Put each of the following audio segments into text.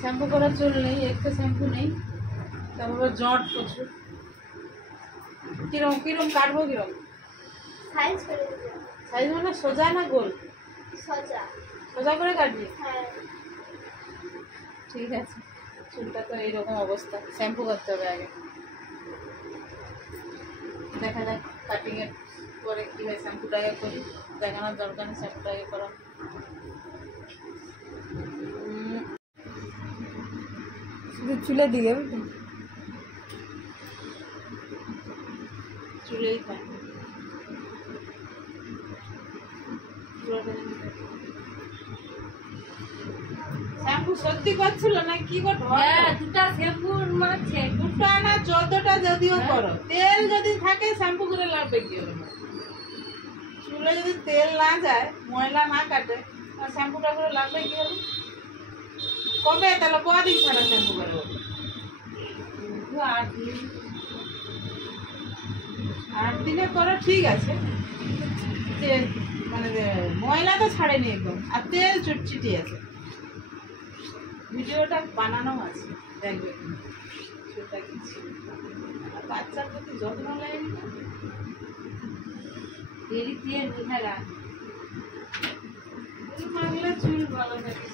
Shampoo করার চুল নেই, একটা শ্যাম্পু নেই, তারপর জট প্রচুর। কিরম কিরম কাটবো, কিরম সাইজ মানে সোজা না গোল? সোজা করে কাটবি? হ্যাঁ ঠিক আছে। চুলটা তো এইরকম অবস্থা, শ্যাম্পু করতে হবে আগে। দেখা যাক কাটিং এর পরে কি হয়। শ্যাম্পুটা আগে করি, দেখানোর দরকার নেই, শ্যাম্পুটা আগে করা। শুধু চুলে দিকে চুলেই খায়। শ্যাম্পু সত্যি করছিল না কি করবো? দুটা শ্যাম্পুর মাঝে দুটা না 14টা যদিও করো, তেল যদি থাকে শ্যাম্পু করে লাগবে কি হবে? চুলে যদি তেল না যায়, ময়লা না কাটে, শ্যাম্পুটা করে লাগবে কি হবে? কবে তাহলে কদিন ছাড়া শ্যাম্পু করে? 8 দিনে করো, ঠিক আছে। যে মানে ময়লা তো ছাড়েনি একদম, আর তেল চুটচিটি আছে। ভিডিওটা বানানো আছে, দেখবে। চুলটা কি ছিল, আর বাচ্চার প্রতি যত্ন নেয়নি না। মাগলে চুল ভালো থাকে।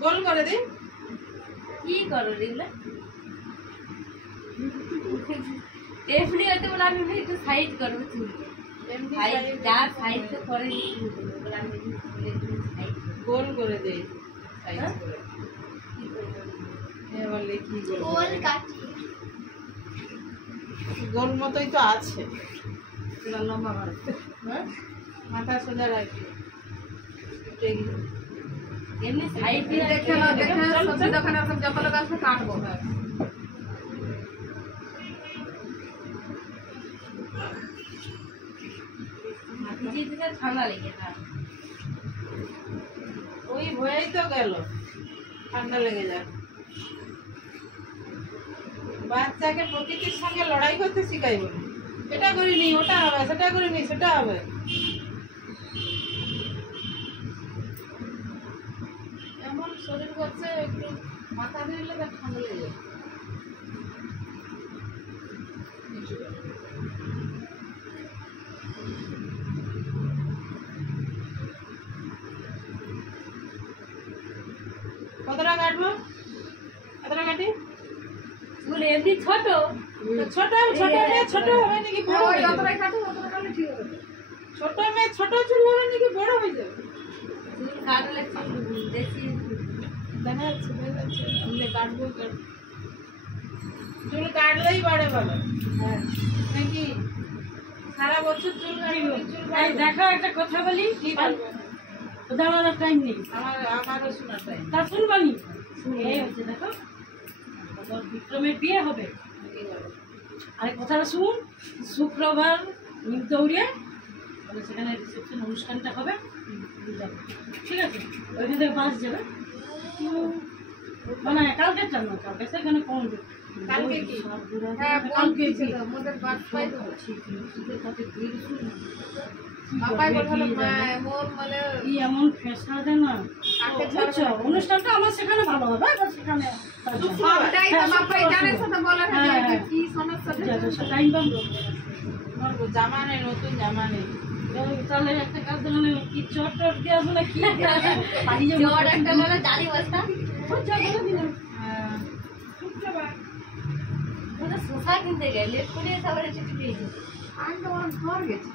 গোল করে দিই। কি করো এগুলো? এমনি হয়তো বলে আমি একটু সাইজ করবো চুল, যা সাইজ তো করে গোল করে দেই, সাইজ করে। এবার লিখি গোল কাটি। গোল মতোই তো আছে, লম্বা বাড়ছে। হ্যাঁ, মাথা সোজা রাখি। এমনি সাইজ দিয়ে দেখে না, দেখে সবজি দোকানে সব যত লোক আসবে কাটবো। ঠান্ডা লেগে ওই ভয়েই তো গেল, ঠান্ডা লেগে যায়। বাচ্চাকে প্রকৃতির সঙ্গে লড়াই করতে শিখাইব, এটা করিনি ওটা হবে, সেটা করিনি সেটা হবে। এমন শরীর করছে, একটু মাথা ধরলে তার ঠান্ডা লেগে যায়। কতটা কাটবো? কতটা কাটি? চুল এমনি ছোট ছোট ছোট মেয়ে ছোট হবে নাকি বড় হয়ে যাবে? ছোট মেয়ে ছোট চুল হবে নাকি বড় হয়ে যাবে? চুল কাটলে বেশি দেখা যাচ্ছে, আমরা কাটবো। চুল কাটলেই বাড়ে বাবা। হ্যাঁ নাকি সারা বছর চুল কাটবো? দেখো একটা কথা বলি, কি বলবো? দাঁড়ানোর টাইম নেই, আমারও শোনার টাইম। তা শুনবানি। এই হচ্ছে দেখো, বিক্রমের বিয়ে হবে, আর কথাটা শুন। শুক্রবার নিমতৌড়িয়ে সেখানে রিসেপশন অনুষ্ঠানটা হবে, ঠিক আছে? ওইখান থেকে বাস যাবে, মানে কালকে চান না, কালকে সেখানে কম কালকে কি? কালকে এমন ফেসা দেয় না, অনুষ্ঠানটা আমার সেখানে ভালো হবে। সেখানে জামা নেই, নতুন জামা নেই। তাহলে একটা কাজ দিলে কি চট টট দিয়ে আসবো না, কি একটা জালি বস্তা শোষা কিনতে গেলে লেট করে সবার চিঠি পেয়েছি। আমি তো আমার ঘর গেছি,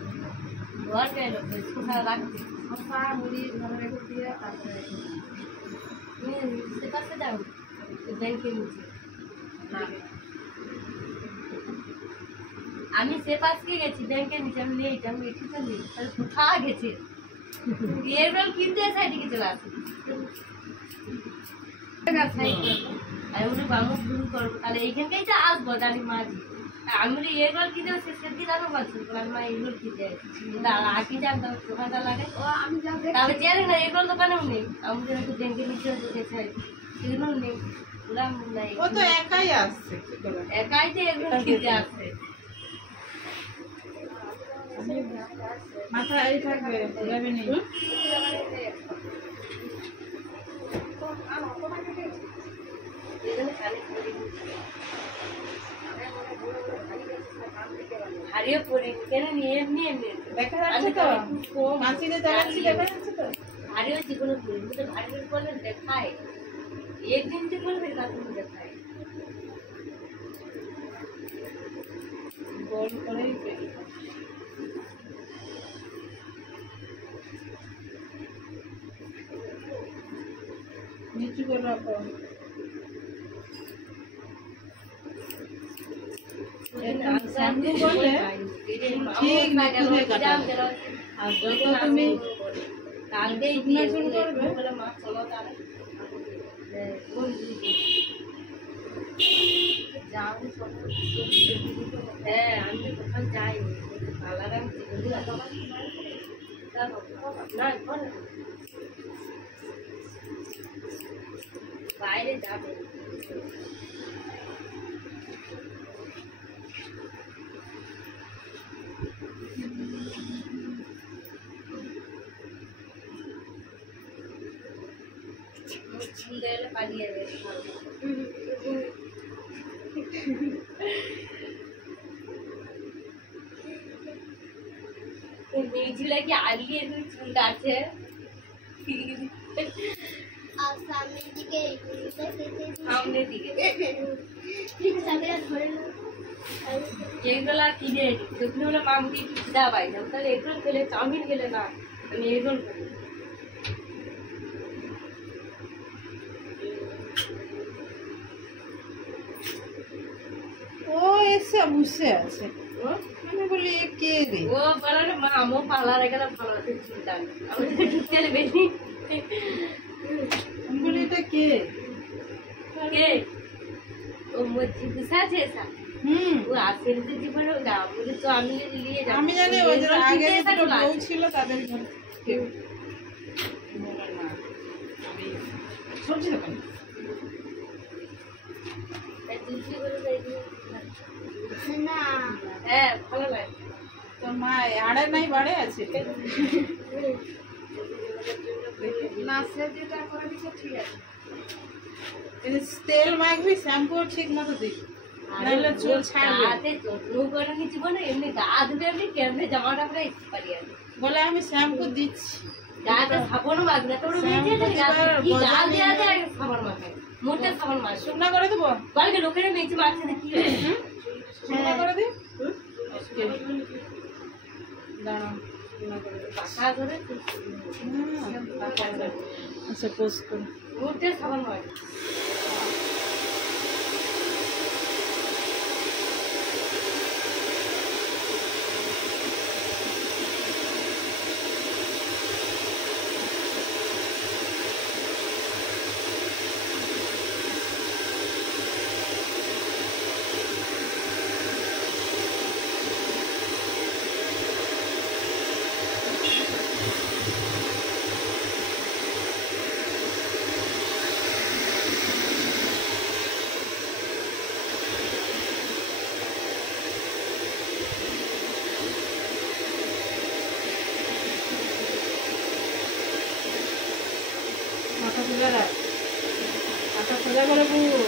ঘর গেল শোষা রাখতে, শোষা মুড়ি ঘরে রেখে দিয়ে তারপরে সে পাশে যাও ব্যাংকে নিচে। আমি সে পাশে গেছি ব্যাংকের নিচে, আমি নেই, আমি এটি তো নেই, তাহলে কোথা গেছে এরবেল কিনতে সাইডে চলে আসি। আমি বলি বামুক শুরু করবো, তাহলে এইখানটাই তো আসবো জানি মাঝি। আমি বলি এগুলো কিনতে সেদিন আরো পাচ্ছি, মা এগুলো কিনতে আগে জানতাম দোকানটা লাগে। তাহলে জানি না এগুলো দোকানেও নেই, আমাদের একটু ব্যাংকের নিচে গেছে এগুলো নেই। ও তো একাই আসছে, একাই তো এগুলো কিনতে আসছে। মাথা এই থাকবে যাবে নি হারিয়ে পড়ে কেন নিয়ে এমনি এমনি দেখা যাচ্ছে তো মাছিতে দাঁড়াচ্ছি দেখা যাচ্ছে তো হারিয়ে জীবনে পড়ে তো হারিয়ে পড়লে দেখায় একদিন যে বলবে তারপর দেখায় গোল করেই নিচু করে রাখো শ্যাম্পু করলে ঠিক নিখুঁত কাটাবে আর যত তুমি কালকেই শুরু করবে বলে মা চলো তাহলে হ্যাঁ আমি কোথাও যাই পার্লার আমি বাইরে যাবে পালিয়ে যাবে মেয়েগুলা কি আগিয়ে চুল আছে সামনের দিকে এগুলা কিনে যখন হলো মামুটি খিদা পাইতাম তাহলে এগুলো খেলে চাউমিন খেলে না আমি এগুলো খাই ও এসে বসে আছে আমি বলি এ কে রে ও বলে মা আমও পার্লারে গেলে ভালো আছে চিন্তা আমি ঢুকতে বেশি আমি বলি এটা কে কে ও মজি বুঝাছে এসা ও আসের যে জীবনে না বলে তো আমি নিয়ে যাব আমি জানি ওদের আগে দুটো বউ ছিল তাদের ঘর থেকে না আমি সবজি দোকান না হ্যাঁ ভালো লাগে তোর মা আড়ে নাই বাড়ে আছে না সে যেটা করে দিছে ঠিক আছে তেল মাখবি শ্যাম্পু ঠিক মতো দিবি নাহলে চুল ছাড়বে হাতে যত্ন করে নিচ্ছি বলে এমনি গা ধুবে এমনি কেমনে জামাটা পরে ইচ্ছে পারি আর বলে আমি শ্যাম্পু দিচ্ছি গাতে সাবানও মাখবে তোর মেয়েছে কি গা দেয়া দেয় সাবান মাখায় মোটে সাবান মাখ শুকনা করে দেবো বলকে লোকের মেয়েছে মাখছে দেখি শুকনা করে দি দাঁড়াও শুকনা করে দি পাকা ধরে আচ্ছা পোস্ট করো মোটে সাবান মাখ মাথা সোজা রাখ মাথা সোজা করে পুরো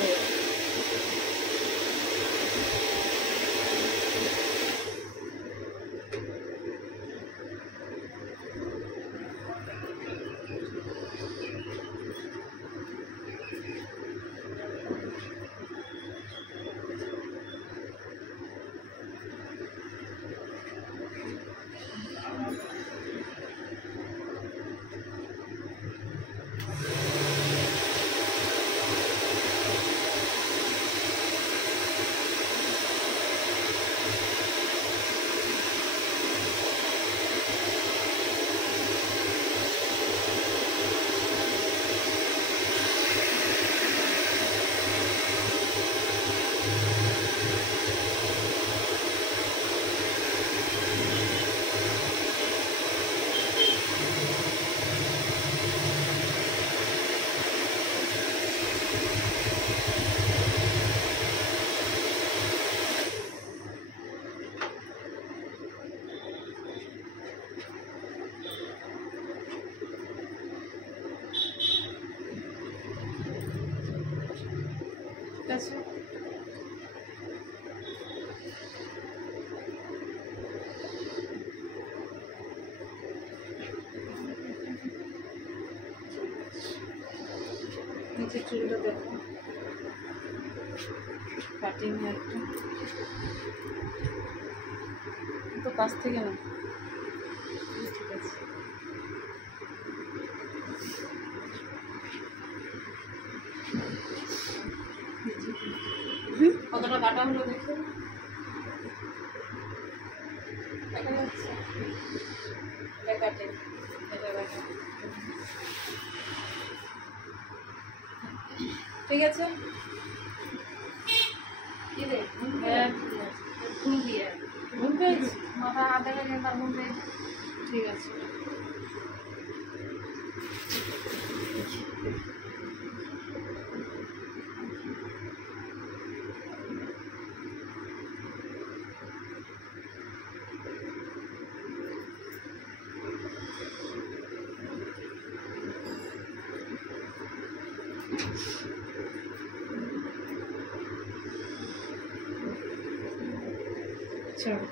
আছে। নিচে চুলটা দেখো, কাটিং একটা তো কাছ থেকে না, ঠিক আছে। কতটা কাটা হলো দেখো, দেখা যাচ্ছে? এটা কাটে, এটা দেখা, ঠিক আছে। হ্যাঁ, ঘুম দিয়ে ঘুম পেয়েছি, মাথা হাত দেখে তার ঘুম পেয়ে ঠিক আছে। চলো